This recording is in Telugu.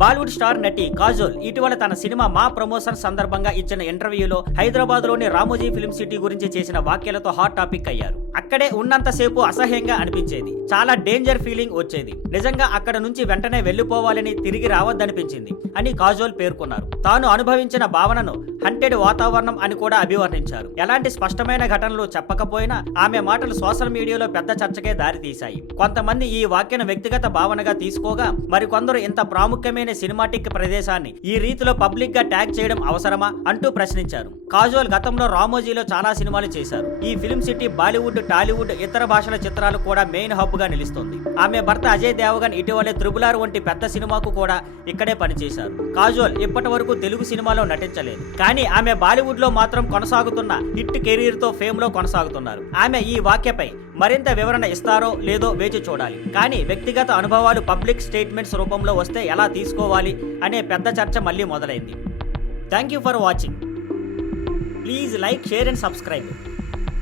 బాలీవుడ్ స్టార్ నటి కాజోల్ ఇటీవల తన సినిమా మా ప్రమోషన్ సందర్భంగా ఇచ్చిన ఇంటర్వ్యూలో హైదరాబాద్ లోని రామోజీ ఫిల్మ్ సిటీ గురించి చేసిన వ్యాఖ్యలతో హాట్ టాపిక్ అయ్యారు. అక్కడే ఉన్నంతసేపు అసహ్యంగా అనిపించేది, చాలా డేంజర్ ఫీలింగ్ వచ్చేది, నిజంగా అక్కడ నుంచి వెంటనే వెళ్లిపోవాలని, తిరిగి రావద్దనిపించింది అని కాజోల్ పేర్కొన్నారు. తాను అనుభవించిన భావనను హంటెడ్ వాతావరణం అని కూడా అభివర్ణించారు. ఎలాంటి స్పష్టమైన ఘటనలు చెప్పకపోయినా ఆమె మాటలు సోషల్ మీడియాలో పెద్ద చర్చకే దారితీశాయి. కొంతమంది ఈ వ్యాఖ్యను వ్యక్తిగత భావనగా తీసుకోగా, మరికొందరు ఇంత ప్రాముఖ్యమైన సినిమాటిక్ ప్రదేశాన్ని ఈ రీతిలో పబ్లిక్ గా ట్యాగ్ చేయడం అవసరమా అంటూ ప్రశ్నించారు. కాజోల్ గతంలో రామోజీలో చాలా సినిమాలు చేశారు. ఈ ఫిల్మ్ సిటీ బాలీవుడ్, టాలీవుడ్, ఇతర భాషల చిత్రాలు కూడా మెయిన్ హబ్ గా నిలుస్తుంది. ఆమె భర్త అజయ్ దేవగన్ ఇటీవలే త్రిబుల్ వంటి పెద్ద సినిమాకు కూడా ఇక్కడే పనిచేశారు. కాజోల్ ఇప్పటి వరకు తెలుగు సినిమాలో నటించలేదు, కానీ ఆమె బాలీవుడ్ లో మాత్రం కొనసాగుతున్న హిట్ కెరీర్ తో ఫేమ్ లో కొనసాగుతున్నారు. ఆమె ఈ వాక్యపై మరింత వివరణ ఇస్తారో లేదో వేచి చూడాలి. కానీ వ్యక్తిగత అనుభవాలు పబ్లిక్ స్టేట్మెంట్స్ రూపంలో వస్తే ఎలా తీసుకోవాలి అనే పెద్ద చర్చ మళ్ళీ మొదలైంది. Thank you for watching. Please like, share and subscribe.